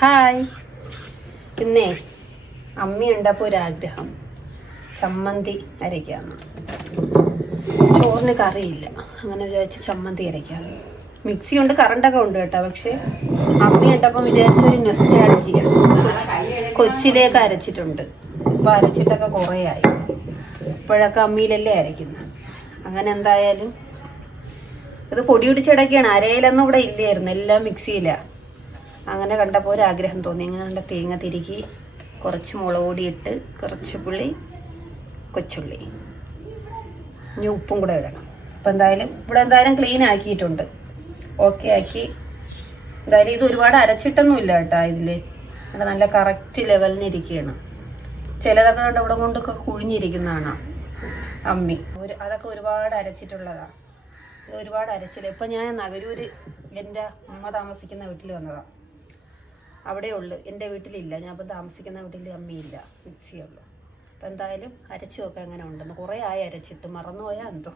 Hi. ഇന്നേ അമ്മയുണ്ടപ്പോൾ ഒരാഗ്രഹം. ചമ്മന്തി അരയ്ക്കാന്ന്. ചോറിന് കറിയില്ല. അങ്ങനെ വിചാരിച്ച് ചമ്മന്തി അരയ്ക്കാന്ന് മിക്സി ഉണ്ട് കറണ്ടൊക്കെ ഉണ്ട് കേട്ടോ പക്ഷെ അമ്മയുണ്ടപ്പം വിചാരിച്ച ഒരു നൊസ്റ്റാൾജിയ കൊച്ചിലേക്ക് അരച്ചിട്ടുണ്ട്. ഇപ്പം അരച്ചിട്ടൊക്കെ കുറേ ആയി ഇപ്പോഴൊക്കെ അമ്മിയിലല്ലേ അരയ്ക്കുന്നത് അങ്ങനെ എന്തായാലും ഇത് പൊടി പിടിച്ചിടയ്ക്കാണ് അരയിലൊന്നും ഇവിടെ ഇല്ലായിരുന്നു. എല്ലാം മിക്സിയിലാണ് അങ്ങനെ കണ്ടപ്പോൾ ഒരു ആഗ്രഹം തോന്നി. അങ്ങനെ നല്ല തേങ്ങ തിരുകി കുറച്ച് മുളക് പൊടി ഇട്ട് കുറച്ച് പുളി കൊച്ചുള്ളി. ഇനി ഉപ്പും കൂടെ ഇടണം. അപ്പോൾ എന്തായാലും ഇവിടെ എന്തായാലും ക്ലീൻ ആക്കിയിട്ടുണ്ട്. ഓക്കെ ആക്കി. എന്തായാലും ഇത് ഒരുപാട് അരച്ചിട്ടൊന്നുമില്ല കേട്ടോ ഇതിൽ ഇവിടെ നല്ല കറക്റ്റ് ലെവലിന് ഇരിക്കുകയാണ് ചിലതൊക്കെ കണ്ട് ഇവിടെ കൊണ്ടൊക്കെ കുഴിഞ്ഞിരിക്കുന്നതാണ് അമ്മി. ഒരു അതൊക്കെ ഒരുപാട് അരച്ചിട്ടുള്ളതാണ് ഒരുപാട് അരച്ചില്ല. ഇപ്പം ഞാൻ നഗരൂർ എന്റെ അമ്മ താമസിക്കുന്ന വീട്ടിൽ വന്നതാണ് അവിടെ ഉള്ളു. എന്റെ വീട്ടിലില്ല. ഞാൻ അപ്പം താമസിക്കുന്ന വീട്ടിൽ അമ്മയില്ല. മിക്സിയുള്ളു അപ്പം എന്തായാലും അരച്ചു നോക്കാം എങ്ങനെ ഉണ്ടെന്ന്. കുറേ ആയി അരച്ചിട്ട്. മറന്നുപോയാൽ എന്തോ.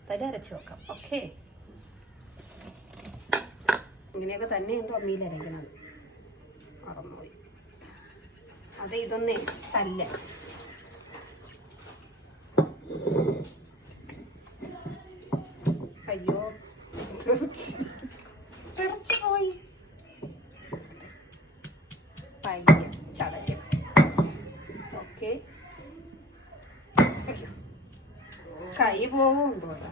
എന്തായാലും അരച്ചു നോക്കാം ഓക്കെ ഇങ്ങനെയൊക്കെ തന്നെ എന്തോ അമ്മിയിൽ അരയ്ക്കണം മറന്നുപോയി. അത് ഇതൊന്നേ തല്ല. കൈ തോന്നാ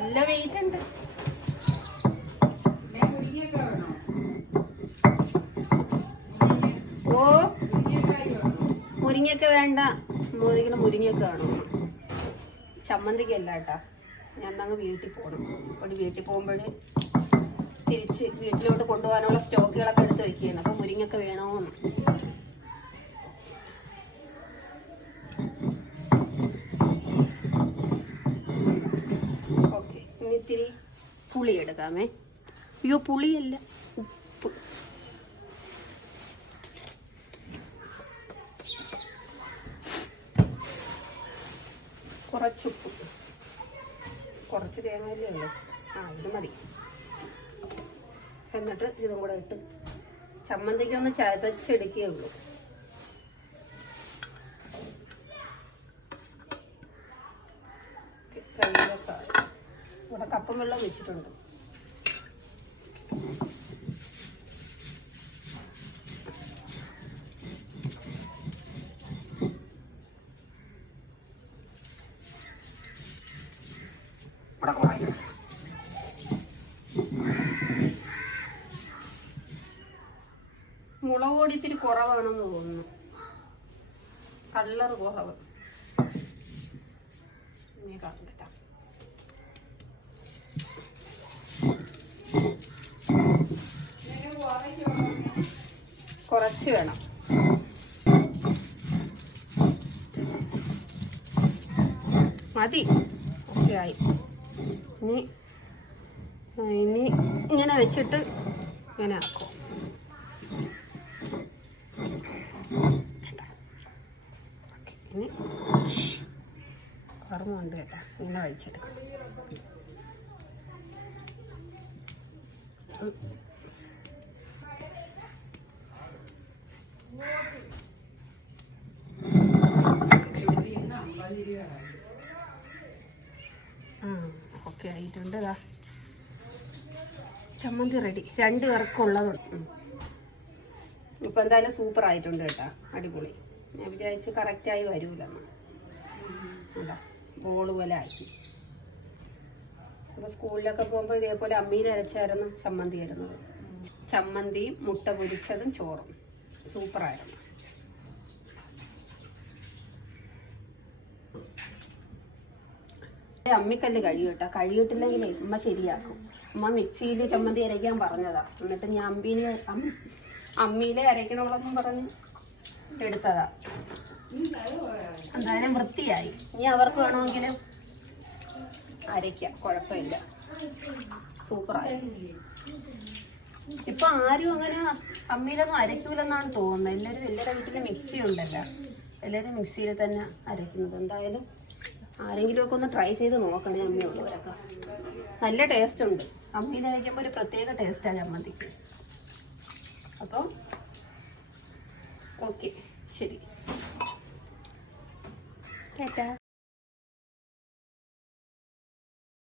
നല്ല വെയിറ്റ് ഉണ്ട്. ഓ മുരിങ്ങയൊക്കെ വേണ്ട. മോദിക്കണം മുരിങ്ങയൊക്കെ വേണം. ചമ്മന്തിക്കല്ല കേട്ടാ. ഞാൻ അങ്ങ് വീട്ടിൽ പോകണം അപ്പോൾ വീട്ടിൽ പോകുമ്പോൾ തിരിച്ച് വീട്ടിലോട്ട് കൊണ്ടുപോകാനുള്ള സ്റ്റോക്കുകളൊക്കെ എടുത്ത് വെക്കുകയാണ്. അപ്പോൾ മുരിങ്ങയൊക്കെ വേണമെന്ന് ഓക്കെ ഇനി ഇത്തിരി പുളി എടുക്കാമേ അയ്യോ പുളിയല്ല. ഉപ്പ്. കുറച്ചുപ്പ് കുറച്ച് തേങ്ങയല്ലേ ഉള്ളൂ. ആ ഇത് മതി. എന്നിട്ട് ഇതും കൂടെ ഇട്ട് ചമ്മന്തിക്ക് ഒന്ന് ചതച്ചെടുക്കേ ഉള്ളൂ കയ്യിലൊക്കെ ആയി. ഇവിടെ കപ്പും വെള്ളം വെച്ചിട്ടുണ്ട് മുളക് പൊടി ഇത്തിരി കുറവാണെന്ന് തോന്നുന്നു. കളർ കുറവ്. ഇനി കണ്ടിട്ടാ കുറച്ച് വേണം. മതി. ഓക്കെ ആയി. ഇനി ഇനി ഇങ്ങനെ വെച്ചിട്ട് ഇങ്ങനെ ആക്കും. ഇനി ഓർമ്മയുണ്ട് കേട്ടോ. ഇങ്ങനെ കഴിച്ചെടുക്കാം ഓക്കെ ആയിട്ടുണ്ട് ഇതാ ചമ്മന്തി റെഡി രണ്ട് പേർക്കുള്ളതുണ്ട് ഇപ്പം എന്തായാലും സൂപ്പർ ആയിട്ടുണ്ട് കേട്ടോ. അടിപൊളി. ഞാൻ വിചാരിച്ച് കറക്റ്റായി അതാ ബോൾ പോലെ ആക്കി. അപ്പോൾ സ്കൂളിലൊക്കെ പോകുമ്പോൾ ഇതേപോലെ അമ്മീൻ അരച്ചായിരുന്നു ചമ്മന്തി ആയിരുന്നു ചമ്മന്തിയും മുട്ട പൊരിച്ചതും ചോറും. സൂപ്പറായിരുന്നു. അമ്മിക്കല്ല് കഴിയൂട്ടാ കഴിയിട്ടില്ലെങ്കിൽ അമ്മ ശരിയാക്കും. ഉമ്മ മിക്സിയിൽ ചമ്മന്തി അരയ്ക്കാൻ പറഞ്ഞതാ. എന്നിട്ട് ഞാൻ അമ്മീനെ അമ്മിയിലെ അരയ്ക്കണമെന്നും പറഞ്ഞ് എടുത്തതാ. എന്തായാലും വൃത്തിയായി. ഇനി അവർക്ക് വേണമെങ്കിലും അരയ്ക്കാം. കുഴപ്പമില്ല. സൂപ്പറായി. ഇപ്പൊ ആരും അങ്ങനെ അമ്മിയിലൊന്നും അരയ്ക്കൂലെന്നാണ് തോന്നുന്നത്. എല്ലാവരും എല്ലാവരുടെ വീട്ടിൽ മിക്സി ഉണ്ടല്ലോ. എല്ലാവരും മിക്സിയിൽ തന്നെ അരയ്ക്കുന്നത്. എന്തായാലും ആരെങ്കിലും ഒക്കെ ഒന്ന് ട്രൈ ചെയ്ത് നോക്കണേ അമ്മയുള്ളവരൊക്കെ. നല്ല ടേസ്റ്റ് ഉണ്ട്. അമ്മിയിൽ അരയ്ക്കുമ്പോൾ ഒരു പ്രത്യേക ടേസ്റ്റാണ് ചമ്മന്തിക്ക്. അപ്പോൾ ഓക്കെ ശരി.